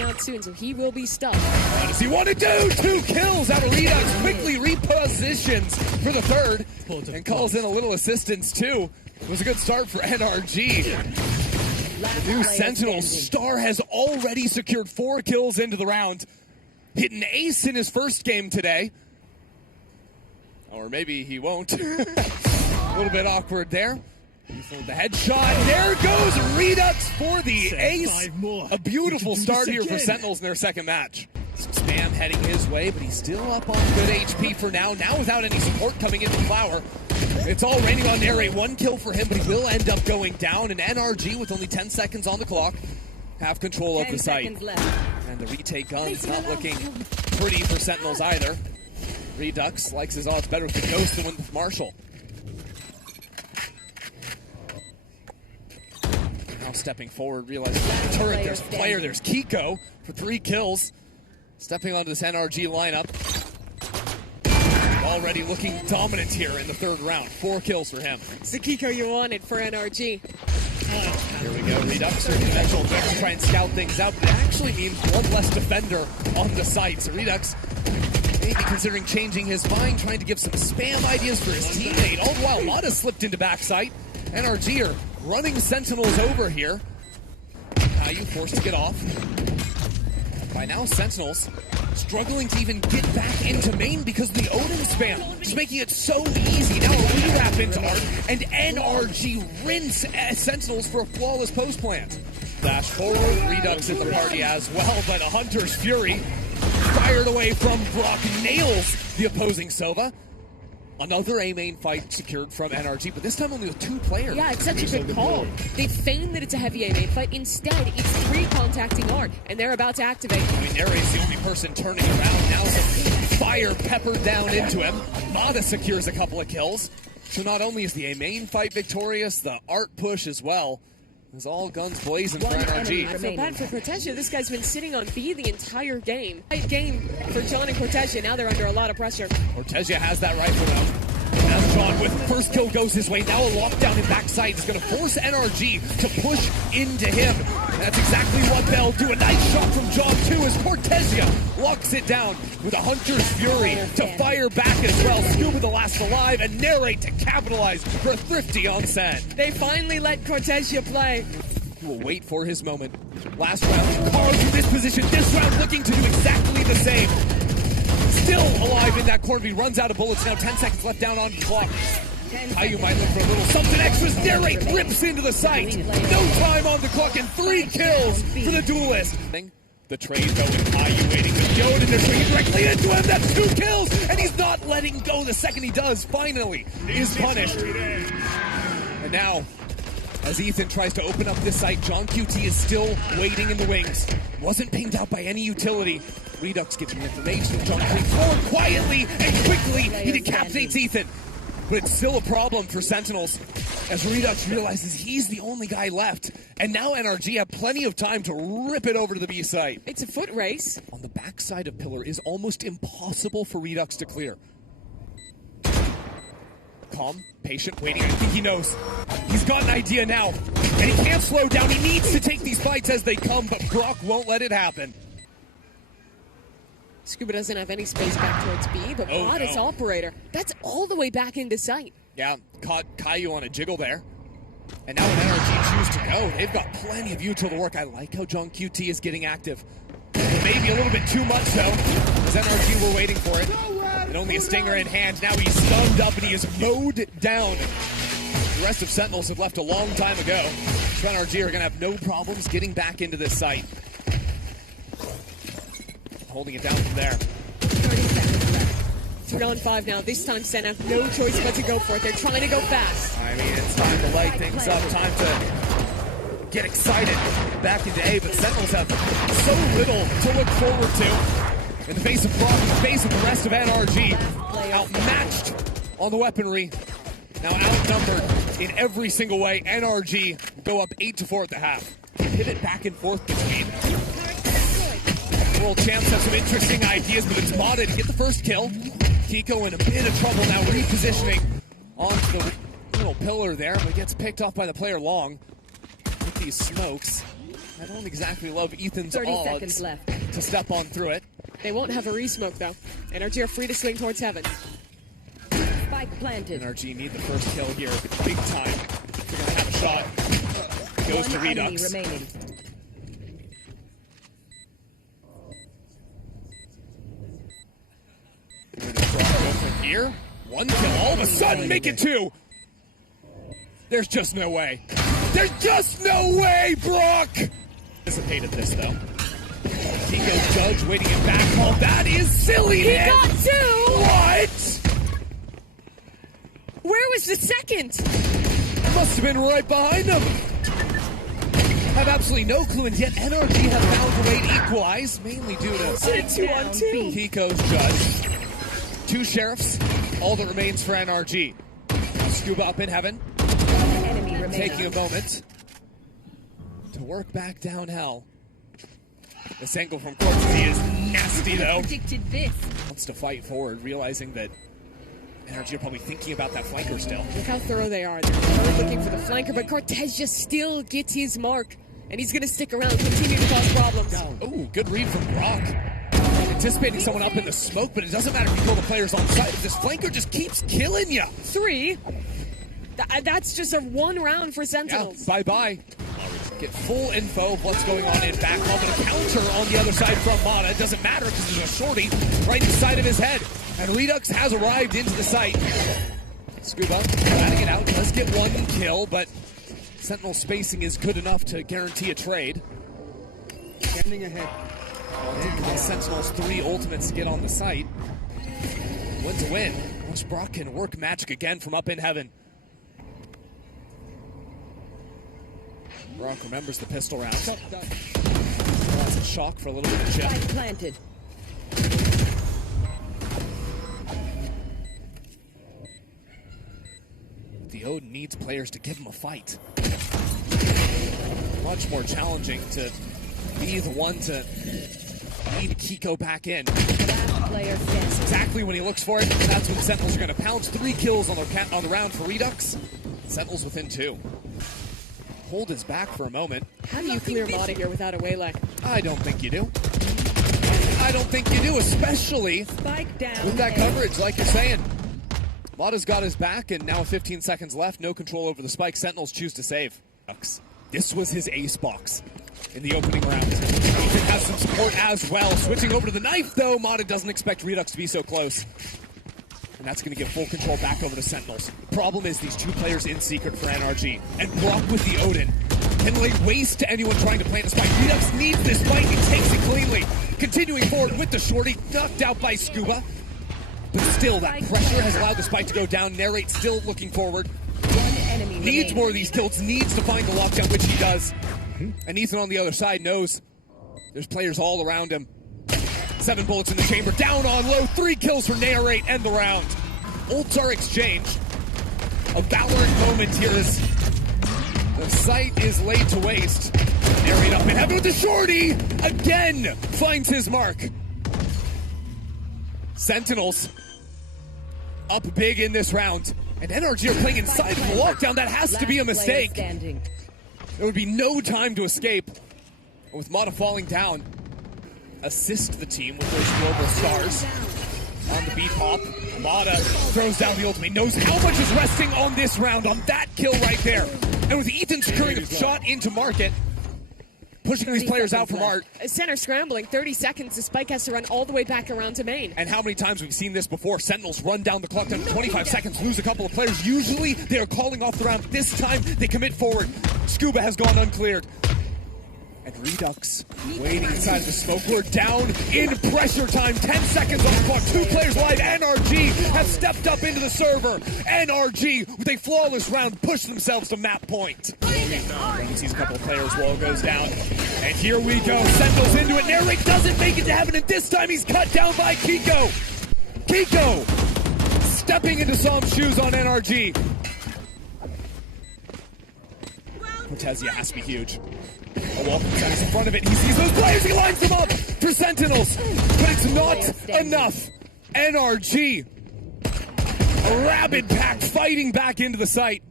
coming out soon, so he will be stuck. What does he want to do? 2 kills out of Redux. Quickly repositions for the third and calls in a little assistance too. It was a good start for NRG. The new Sentinels star has already secured 4 kills into the round. Hit an ace in his first game today. Or maybe he won't. A little bit awkward there. The headshot. There goes Redux for the ace. A beautiful start here for Sentinels in their second match. Some spam heading his way, but he's still up on good HP for now. Now without any support coming into the flower. It's all raining on Narrate. 1 kill for him, but he will end up going down. And NRG, with only 10 seconds on the clock, have control of the site. And the retake gun's not looking pretty for Sentinels either. Redux likes his odds better with the Ghost than with Marshall. Now stepping forward, realizing the turret, there's player, there's Kiko for 3 kills. Stepping onto this NRG lineup. Already looking dominant here in the third round. 4 kills for him. It's the Kiko you wanted for NRG. Here we go, Redux are eventual to try and scout things out, but it actually means 1 less defender on the site. So Redux maybe considering changing his mind, trying to give some spam ideas for his teammate. All the while, Mata slipped into backside. NRG are running Sentinels over here. Caillou forced to get off. By now, Sentinels struggling to even get back into main because of the Odin spam. Just making it so easy. Now a rewrap into Art, and NRG rinse Sentinels for a flawless post plant. Dash forward, Redux in the party as well, but a Hunter's Fury fired away from Brock nails the opposing Sova. Another A-main fight secured from NRG, but this time only with 2 players. Yeah, it's such a good call. They feign that it's a heavy A-main fight. Instead, it's 3 contacting Art, and they're about to activate. I mean, Narrate's the only person turning around. Now some fire peppered down into him. Mata secures a couple of kills. So not only is the A-main fight victorious, the Art push as well. It's all guns blazing for NRG. I feel bad for Cortesia. This guy's been sitting on B the entire game. Game for John and Cortesia. Now they're under a lot of pressure. Cortesia has that rifle though. As John with first kill goes his way. Now a lockdown in backside is going to force NRG to push into him. And that's exactly what they'll do. A nice shot from John too as Cortesia locks it down with a Hunter's Fury to fire back as well. Scuba the last alive and Narrate to capitalize for a thrifty onset. They finally let Cortesia play. He will wait for his moment. Last round, Carl to this position. This round looking to do exactly the same. Still alive in that corner. He runs out of bullets now. 10 seconds left down on the clock. Caillou might look for a little something extra. Narrate rips into the site. No time on the clock and 3 kills for the duelist. The trade going, Caillou waiting with Yoda. They're swinging directly into him. That's 2 kills, and he's not letting go. The second he does, finally, is punished. And now, as Ethan tries to open up this site, John QT is still waiting in the wings. Wasn't pinged out by any utility. Redux gets the information of John coming forward quietly and quickly. He decapitates Ethan. But it's still a problem for Sentinels as Redux realizes he's the only guy left. And now NRG have plenty of time to rip it over to the B site. It's a foot race. On the backside of Pillar is almost impossible for Redux to clear. Calm, patient, waiting. I think he knows. He's got an idea now. And he can't slow down. He needs to take these fights as they come, but Brock won't let it happen. Scuba doesn't have any space back towards B, but Mata's operator. That's all the way back into sight. Yeah, caught Caillou on a jiggle there. And now when NRG choose to go, they've got plenty of util to work. I like how John QT is getting active. Maybe a little bit too much, though, as NRG were waiting for it. And only a stinger in hand. Now he's stunned up and he is mowed down. The rest of Sentinels have left a long time ago. So NRG are going to have no problems getting back into this site. Holding it down from there. 30 seconds left. 3 on 5 now. This time Sen have no choice but to go for it. They're trying to go fast. I mean, it's time to light things up. Time to get excited back into A. But Sentinels have so little to look forward to. In the face of Brock, in the face of the rest of NRG. Outmatched on the weaponry. Now outnumbered in every single way. NRG go up 8-4 at the half. Pivot back and forth between. World champs have some interesting ideas, but it's Mata to get the first kill. Kiko in a bit of trouble now, repositioning onto the little pillar there, but gets picked off by the player long with these smokes. I don't exactly love Ethan's 30 odds seconds left. to step on through it. They won't have a re-smoke, though. NRG are free to swing towards heaven. Spike planted. NRG need the first kill here, big time. They're gonna have a shot. Goes to One enemy Redux. remaining. Open here. One kill. All of a sudden, make it two. There's just no way. There's just no way, Brock! Anticipated this, though. Kiko's Judge waiting in back home. That is silly, He man! got two! What? Where was the second? Must have been right behind him. Have absolutely no clue, and yet NRG have found a way to equalize, mainly due to Is it a 2-on-2? Kiko's Judge. Two sheriffs, all that remains for NRG. Now Scuba up in heaven, Enemy remaining. taking a moment to work back down hell. This angle from Corpsey is nasty, though. Predicted this. Wants to fight forward, realizing that NRG are probably thinking about that flanker still. Look how thorough they are. They're looking for the flanker, but Cortez just still gets his mark. And he's going to stick around and continue to cause problems. Oh, good read from Brock. Anticipating someone up in the smoke, but it doesn't matter if you kill the players on site. This flanker just keeps killing you. Three. That's just a one round for Sentinels. Yeah, bye-bye. Get full info of what's going on in back home, but a counter on the other side from Mata. It doesn't matter because there's a shorty right inside of his head. And Redux has arrived into the site. Scuba ratting it out. Does get one kill, but Sentinel spacing is good enough to guarantee a trade. Standing ahead. The Sentinels 3 ultimates to get on the site. Win to win. Watch Brock can work magic again from up in heaven. Brock remembers the pistol round. That's a shock for a little bit of chip. Spike planted. The Odin needs players to give him a fight. Much more challenging to be the one to lead Kiko back in. Last player standing. Exactly when he looks for it, that's when Sentinels are going to pounce. 3 kills on the round for Redux. Sentinels within 2. Hold his back for a moment. How do you clear Mata here without a waylay? I don't think you do. I don't think you do, especially Spike down. with that A. coverage, like you're saying. Mata's got his back, and now 15 seconds left. No control over the spike. Sentinels choose to save. This was his ace box in the opening round. Ethan has some support as well. Switching over to the knife, though. Mata doesn't expect Redux to be so close. And that's going to give full control back over to Sentinels. The problem is these 2 players in secret for NRG. And Brock with the Odin can lay waste to anyone trying to plant a spike. Redux needs this fight and takes it cleanly. Continuing forward with the shorty, knocked out by Scuba. But still, that pressure has allowed the spike to go down. Narrate still looking forward. One enemy Needs remaining. more of these kills, needs to find the lockdown, which he does. And Ethan on the other side knows there's players all around him. 7 bullets in the chamber, down on low, 3 kills for Narrate, end the round. Ults are exchanged. A Valorant moment here as the site is laid to waste. Narrate up in heaven with the shorty, again finds his mark. Sentinels up big in this round. And NRG are playing inside of the lockdown. That has to be a Last player mistake. standing. There would be no time to escape. With Mata falling down, assist the team with those global stars. On the beat hop, Mata throws down the ultimate. Knows how much is resting on this round, on that kill right there. And with Ethan securing a shot into market, pushing these players out from art. Center scrambling, 30 seconds. The spike has to run all the way back around to main. And how many times we've seen this before? Sentinels run down the clock down to 25 seconds, lose a couple of players. Usually they are calling off the round. This time they commit forward. Scuba has gone uncleared. And Redux waiting inside the smoke. We're down in pressure time. 10 seconds on the clock. 2 players live. NRG has stepped up into the server. NRG, with a flawless round, push themselves to map point. He sees a couple of players while it goes down. And here we go. Sentinels into it. Narrate doesn't make it to heaven, and this time he's cut down by Kiko. Kiko stepping into Psalm's shoes on NRG. Cortezia has to be huge. A wall comes out, he's in front of it, he sees those players, he lines them up for Sentinels, but it's not enough. NRG, a rabid pack fighting back into the site.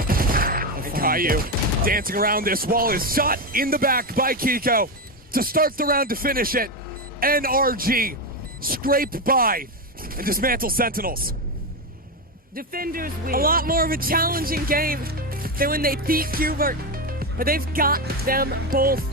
And Caillou Dancing around this wall is shot in the back by Kiko to start the round to finish it. NRG scrape by and dismantle Sentinels. Defenders win. A lot more of a challenging game than when they beat Hubert, but they've got them both